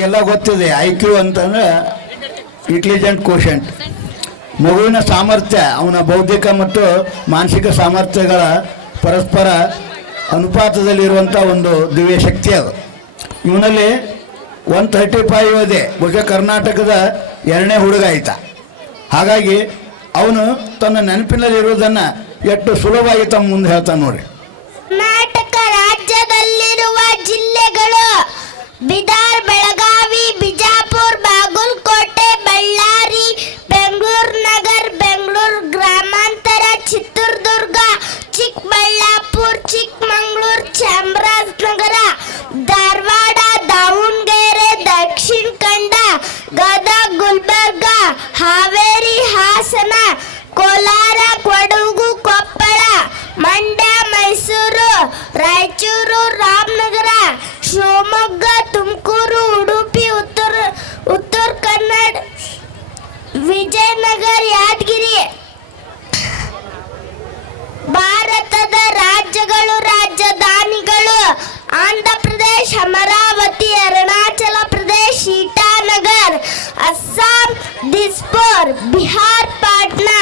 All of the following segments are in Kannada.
ನಿಮಗೆಲ್ಲ ಗೊತ್ತಿದೆ IQ ಅಂತಂದ್ರೆ ಇಂಟೆಲಿಜೆಂಟ್ ಕೋಶೆಂಟ್. ಮಗುವಿನ ಸಾಮರ್ಥ್ಯ ಅವನ ಬೌದ್ಧಿಕ ಮತ್ತು ಮಾನಸಿಕ ಸಾಮರ್ಥ್ಯಗಳ ಪರಸ್ಪರ ಅನುಪಾತದಲ್ಲಿರುವಂಥ ಒಂದು ದಿವ್ಯ ಶಕ್ತಿ ಅದು. ಇವನಲ್ಲಿ 135 ಇದೆ. ಬಹುಶಃ ಕರ್ನಾಟಕದ 2ನೇ ಹುಡುಗ ಆಯ್ತ. ಹಾಗಾಗಿ ಅವನು ತನ್ನ ನೆನಪಿನಲ್ಲಿರುವುದನ್ನು ಎಷ್ಟು ಸುಲಭವಾಗಿ ತಮ್ಮ ಮುಂದೆ ಹೇಳ್ತಾನೆ ನೋಡಿ. ಕರ್ನಾಟಕ ರಾಜ್ಯದಲ್ಲಿರುವ ಜಿಲ್ಲೆಗಳು ಬೀದರ್, ಬೆಳಗಾವಿ, ಬಿಜಾಪುರ, ಬಾಗಲಕೋಟೆ, ಬಳ್ಳಾರಿ, ಬೆಂಗಳೂರು ನಗರ, ಬೆಂಗಳೂರು ಗ್ರಾಮಾಂತರ, ಚಿತ್ರದುರ್ಗ, ಚಿಕ್ಕಬಳ್ಳಾಪುರ, ಚಿಕ್ಕಮಗಳೂರು, ಚಾಮರಾಜನಗರ, ಧಾರವಾಡ, ದಾವಣಗೆರೆ, ದಕ್ಷಿಣ ಕನ್ನಡ, ಗದಗ, ಗುಲ್ಬರ್ಗ, ಹಾವೇರಿ, ಹಾಸನ, ಕೋಲಾರ, ಕೊಡಗು, ಕೊಪ್ಪಳ, ಮಂಡ್ಯ, ಮೈಸೂರು, ರಾಯಚೂರು, ರಾಮನಗರ, ಶಿವಮೊಗ್ಗ, ತುಮಕೂರು, ಉಡುಪಿ, ಉತ್ತರ ಕನ್ನಡ, ವಿಜಯನಗರ, ಯಾದಗಿರಿ. ಭಾರತದ ರಾಜ್ಯಗಳು, ರಾಜಧಾನಿಗಳು: ಆಂಧ್ರ ಪ್ರದೇಶ ಅಮರಾವತಿ, ಅರುಣಾಚಲ ಪ್ರದೇಶ ಇಟಾನಗರ್, ಅಸ್ಸಾಂ ದಿಸ್ಪುರ್, ಬಿಹಾರ್ ಪಾಟ್ನಾ,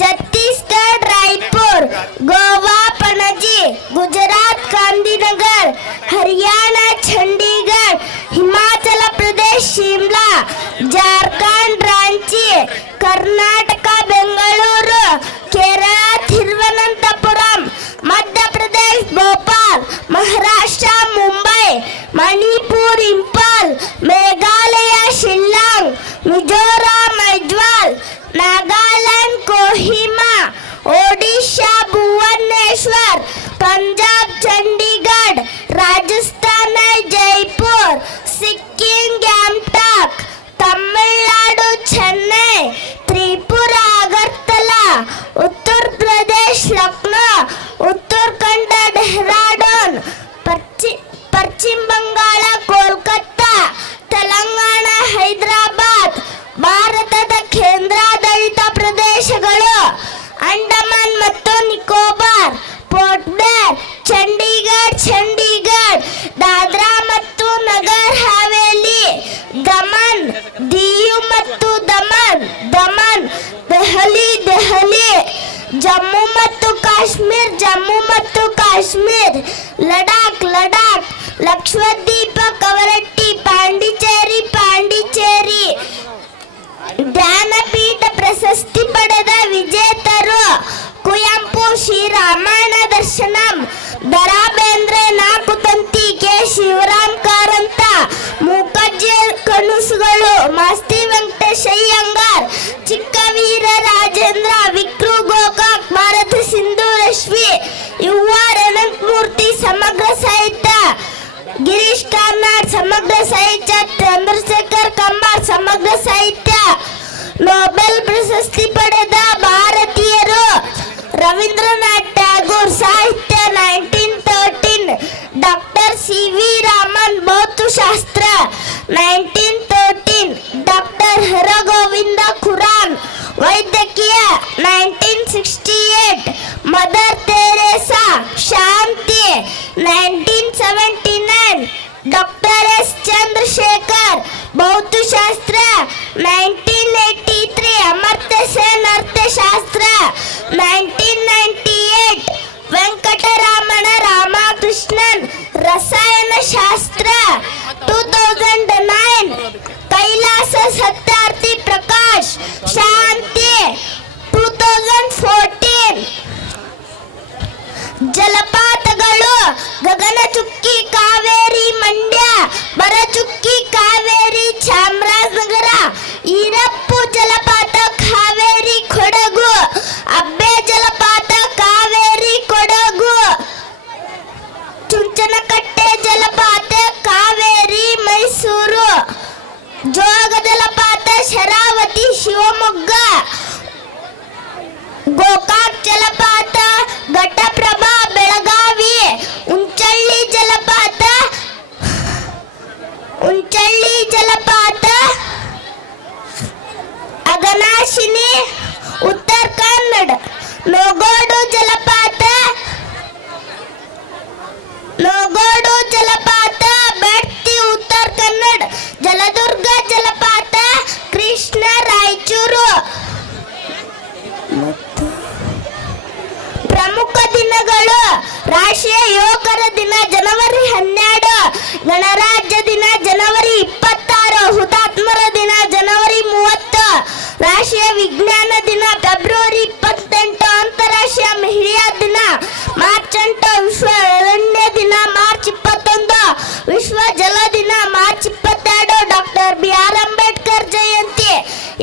ಛತ್ತೀಸ್ಗಢ ರಾಯ್ಪುರ್, ಗೋವಾ ಪಣಜಿ, ಗುಜರಾತ್ ಗಾಂಧಿನಗರ್, ಹರಿಯಾಣ ಚಂಡೀಗಢ, ಹಿಮಾಚಲ ಪ್ರದೇಶ ಶಿಮ್ಲಾ, ಜಾರ್ಖಂಡ್ ರಾಂಚಿ, ಕರ್ನಾಟಕ ಬೆಂಗಳೂರು, ಕೇರಳ ತಿರುವನಂತಪುರಂ, ಮಧ್ಯಪ್ರದೇಶ ಭೋಪಾಲ್, ಮಹಾರಾಷ್ಟ್ರ ಮುಂಬೈ, ಮಣಿಪುರ ಇಂಫಾಲ್, ಮೇಘಾಲಯ ಶಿಲ್ಲಾಂಗ್, ಮಿಜೋರಾಂ ಐಜ್ವಾಲ್, ನಾಗಾಲ್ಯಾಂಡ್ ಕೋಹಿಮಾ, ಒಡಿಶಾ ಭುವನೇಶ್ವರ್, ಪಂಜಾಬ್ ಚಂಡೀಗಢ, ರಾಜಸ್ಥಾನ ಜೈಪುರ್, ಸಿಕ್ಕಿಂ ಗ್ಯಾಂಗ್ಟಾಕ್, ತಮಿಳುನಾಡು ಚೆನ್ನೈ, ತ್ರಿಪುರ ಅಗರ್ತಲಾ, ಉತ್ತರ ಪ್ರದೇಶ ಲಕ್ನೋ, ಉತ್ತರ ಕನ್ನಡ ಡೆಹ್ರಾಡೂನ್, ಪಶ್ಚಿಮ ಬಂಗಾಳ ಕೋಲ್ಕತ್ತಾ, ತೆಲಂಗಾಣ ಹೈದರಾಬಾದ್. ಭಾರತದ ಕೇಂದ್ರಾಡಳಿತ ಪ್ರದೇಶಗಳು: ಅಂಡಮಾನ್ ಮತ್ತು ನಿಕೋಬಾರ್, ಪೋರ್ಟ್ ಬ್ಲೇರ್, ಚಂಡೀಗಢ, ದಾದ್ರಾ ಮತ್ತು ನಗರ್ ಹಾವೇಲಿ, ದಮನ್, ದಿಯು ಮತ್ತು ದಮನ್, ದೆಹಲಿ, ಜಮ್ಮು ಮತ್ತು ಕಾಶ್ಮೀರ್, ಲಡಾಖ್, ಲಕ್ಷದ್ವೀಪ, ಕವರಟ್ಟಿ, ಪಾಂಡಿಚೇರಿ. ಜ್ಞಾನಪೀಠ ಪ್ರಶಸ್ತಿ ಪಡೆದ ವಿಜೇತರು: ಕುವೆಂಪು ಶ್ರೀ ರಾಮಾಯಣ ದರ್ಶನಂ, ದ.ರಾ ಬೇಂದ್ರೆ ನಾಲ್ಕು ತಂತಿ, ಕೆ ಶಿವರಾಮ್ ಕಾರಂತ ಮೂಕಜ್ಜಿ ಕನಸುಗಳು, ಮಾಸ್ತಿ ವೆಂಕಟೇಶ ಅಯ್ಯಂಗಾರ್, ಚಿಕ್ಕವೀರ ರಾಜೇಂದ್ರ, ವಿಕ್ರು ಗೋಕಾಕ್, ಭಾರತ ಸಿಂಧು ರಶ್ವಿ, ಯುಆರ್ ಅನಂತಮೂರ್ತಿ ಸಮಗ್ರ ಸಾಹಿತ್ಯ, ಗಿರೀಶ್ ಕಾರ್ನಾಡ್ ಸಮಗ್ರ ಸಾಹಿತ್ಯ, ಚಂದ್ರಶೇಖರ್ ಕಂಬಾರ್ ಸಮಗ್ರ ಸಾಹಿತ್ಯ. ನೊಬೆಲ್ ಪ್ರಶಸ್ತಿ ಪಡೆದ ಭಾರತೀಯರು: ರವೀಂದ್ರನಾಥ್ ಟ್ಯಾಗೋರ್ ಸಾಹಿತ್ಯ 1913, ಡಾಕ್ಟರ್ ಸಿ.ವಿ. ರಾಮನ್ ಭೌತಶಾಸ್ತ್ರ 1913, ಡಾಕ್ಟರ್ ಹರಗೋವಿಂದ ಖುರಾನ್ ವೈದ್ಯಕೀಯ 1968, ಮದರ್ ತೆರೇಸಾ ಶಾಂತಿ 1979, ಡಾಕ್ಟರ್ ಎಸ್ ಚಂದ್ರಶೇಖರ್ ಭೌತಶಾಸ್ತ್ರ 1983, ಅಮರ್ತ್ಯ ಸೇನ್ ಅರ್ಥಶಾಸ್ತ್ರ 1998, ವೆಂಕಟರಮಣ ರಾಮಕೃಷ್ಣನ್ ರಸಾಯನಶಾಸ್ತ್ರ 2009, ಕೈಲಾಸ ಸತ್ಯಾರ್ಥಿ ಪ್ರಕಾಶ್ ಶಾಂತಿ 2014. ಜಲಪಾತಗಳು: ಗಗನಚುಕ್ಕಿ ಕಾವೇರಿ ಮಂಡ್ಯ, ಬರಚುಕ್ಕಿ ಕಾವೇರಿ ಚಾಮರಾಜನಗರ, ಈರಪ್ಪು ಜಲಪಾತ ಕಾವೇರಿ ಕೊಡಗು, ಅಬ್ಬೆ ಜಲಪಾತ ಕಾವೇರಿ ಕೊಡಗು, ಚುಂಚನಕಟ್ಟೆ ಜಲಪಾತ ಕಾವೇರಿ ಮೈಸೂರು, ಜೋಗ ಜಲಪಾತ ಶರಾವತಿ ಶಿವಮೊಗ್ಗ, ಗೋಕಾಕ್ ಜಲಪಾತ ಘಟಪ್ರಭಾ ಬೆಳಗಾವಿ, ಉಂಚಳ್ಳಿ ಜಲಪಾತ ಅಗನಾಶಿನಿ ಉತ್ತರ ಕನ್ನಡ, ನೋಗೋಡು ಜಲಪಾತ ಬೆಡ್ತಿ ಉತ್ತರ ಕನ್ನಡ, ರಾಷ್ಟ್ರೀಯ ಯುವಕರ ದಿನ ಜನವರಿ 12, ಗಣರಾಜ್ಯ ದಿನ ಜನವರಿ 26, ಹುತಾತ್ಮರ ದಿನ ಜನವರಿ 30, ರಾಷ್ಟ್ರೀಯ ವಿಜ್ಞಾನ ದಿನ ಫೆಬ್ರವರಿ 28, ಅಂತಾರಾಷ್ಟ್ರೀಯ ಮಹಿಳಾ ದಿನ ಮಾರ್ಚ್ 8, ವಿಶ್ವ ಅರಣ್ಯ ದಿನ ಮಾರ್ಚ್ 21, ವಿಶ್ವ ಜಲ ದಿನ March 22, doctor BR Ambedkar Jayanti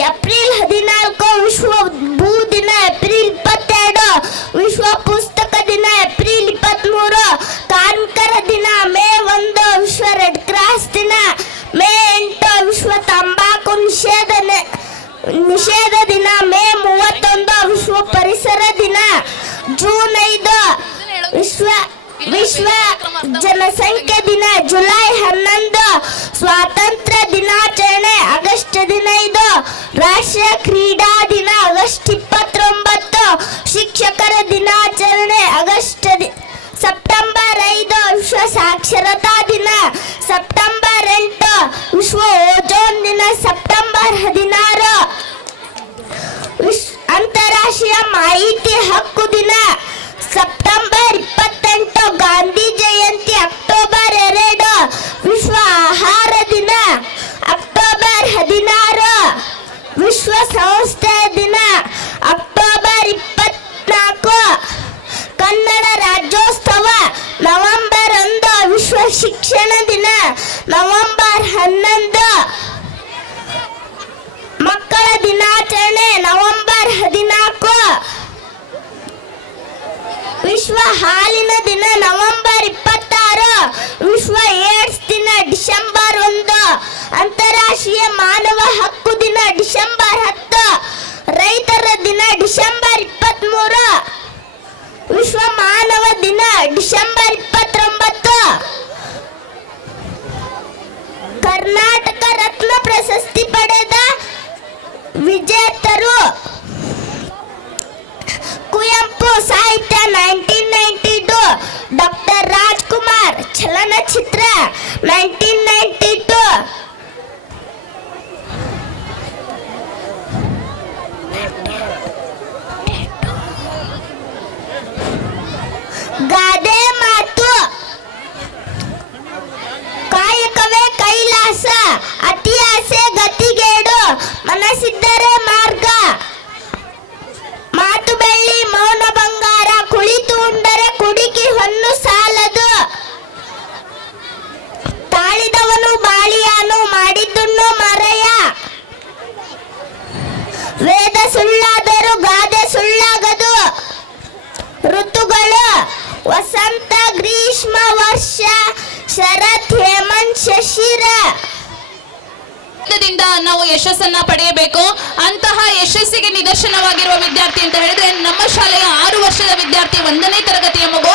April 14, ವಿಶ್ವ ಭೂ ದಿನ ಏಪ್ರಿಲ್ 22, ವಿಶ್ವ ಪುಸ್ತಕ ದಿನ ಏಪ್ರಿಲ್ 23, ಕಾರ್ಮಿಕರ ದಿನ ಮೇ 1, ವಿಶ್ವ ರೆಡ್ ಕ್ರಾಸ್ ದಿನ ಮೇ 8, ವಿಶ್ವ ತಂಬಾಕು ನಿಷೇಧ ದಿನ ಮೇ 31, ವಿಶ್ವ ಪರಿಸರ ದಿನ ಜೂನ್ 5, ವಿಶ್ವ ಜನಸಂಖ್ಯೆ ದಿನ ಜುಲೈ 11, ಸ್ವಾತಂತ್ರ್ಯ ದಿನಾಚರಣೆ ಆಗಸ್ಟ್ 15, ರಾಷ್ಟ್ರೀಯ ಕ್ರೀಡಾ ದಿನ ಆಗಸ್ಟ್ 29, ಶಿಕ್ಷಕರ ದಿನಾಚರಣೆ ಸೆಪ್ಟೆಂಬರ್ 5, ವಿಶ್ವ ಸಾಕ್ಷರತಾ ದಿನ ಸೆಪ್ಟೆಂಬರ್ 8, ವಿಶ್ವ ಓಜೋನ್ ದಿನ ಸೆಪ್ಟೆಂಬರ್ 16, ಅಂತಾರಾಷ್ಟ್ರೀಯ ಮಾಹಿತಿ ಹಕ್ಕು ದಿನ ಸೆಪ್ಟೆಂಬರ್ 28, ಗಾಂಧಿ ಜಯಂತಿ ಅಕ್ಟೋಬರ್ 2, ವಿಶ್ವ ಆಹಾರ ದಿನ ಅಕ್ಟೋಬರ್ 16, ವಿಶ್ವ ಸಂಸ್ಥೆ ದಿನ ಅಕ್ಟೋಬರ್ 24, ಕನ್ನಡ ರಾಜ್ಯೋತ್ಸವ ನವೆಂಬರ್ 1, ವಿಶ್ವ ಶಿಕ್ಷಣ ದಿನ ನವೆಂಬರ್ 11, ಮಕ್ಕಳ ದಿನಾಚರಣೆ ನವೆಂಬರ್ 14, ವಿಶ್ವ ಹಾಲಿನ ದಿನ ನವೆಂಬರ್ 26, ವಿಶ್ವ ಏಡ್ಸ್ ದಿನ ಡಿಸೆಂಬರ್ 1, ಅಂತಾರಾಷ್ಟ್ರೀಯ ಮಾನವ ಹಕ್ಕು ದಿನ ಡಿಸೆಂಬರ್ 10, ರೈತರ ದಿನ ಡಿಸೆಂಬರ್ 23, ವಿಶ್ವ ಮಾನವ ದಿನ ಡಿಸೆಂಬರ್ 29, ಕರ್ನಾಟಕ ರತ್ನ ಪ್ರಶಸ್ತಿ ಪಡೆದ ವಿಜೇತರು ಕುವೆಂಪು ಸಾಹಿತ್ಯ 1992, ಡಾಕ್ಟರ್ ರಾಜ್ಕುಮಾರ್ ಚಲನಚಿತ್ರ 1992, ಗಾದೆ ಮಾತು ಕಾಯಕವೇ ಕೈಲಾಸ, ಅತಿ ಆಸೆ ಗತಿಗೇಡು, ಮನಸ್ಸಿದ್ದರೆ ಮಾರ್ಗ, ಮಾತು ಬೆಳ್ಳಿ ಮೌನ ಬಂಗಾರ, ಕುಳಿತು ಉಂಡರೆ ಕುಡಿಕಿ ಹೊನ್ನು ಸಾಲದು, ತಾಳಿದವನು ಬಾಳಿಯಾನು ಮಾಡಿದ್ದುಣ್ಣು ಮರೆಯ, ವೇದ ಸುಳ್ಳಾದರೂ ಗಾದೆ ಸುಳ್ಳಾಗದು, ಋತುಗಳು ವಸಂತ ಗ್ರೀಷ್ಮ ವರ್ಷ ಶರತ್ ಹೇಮಂತ್ ಶಿಶಿರ. ದಿಂದ ನಾವು ಯಶಸ್ಸನ್ನ ಪಡೆಯಬೇಕು. ಅಂತಹ ಯಶಸ್ಸಿಗೆ ನಿದರ್ಶನವಾಗಿರುವ ವಿದ್ಯಾರ್ಥಿ ಅಂತ ಹೇಳಿದ್ರೆ ನಮ್ಮ ಶಾಲೆಯ 6 ವರ್ಷದ ವಿದ್ಯಾರ್ಥಿ 1ನೇ ತರಗತಿಯ ಮಗು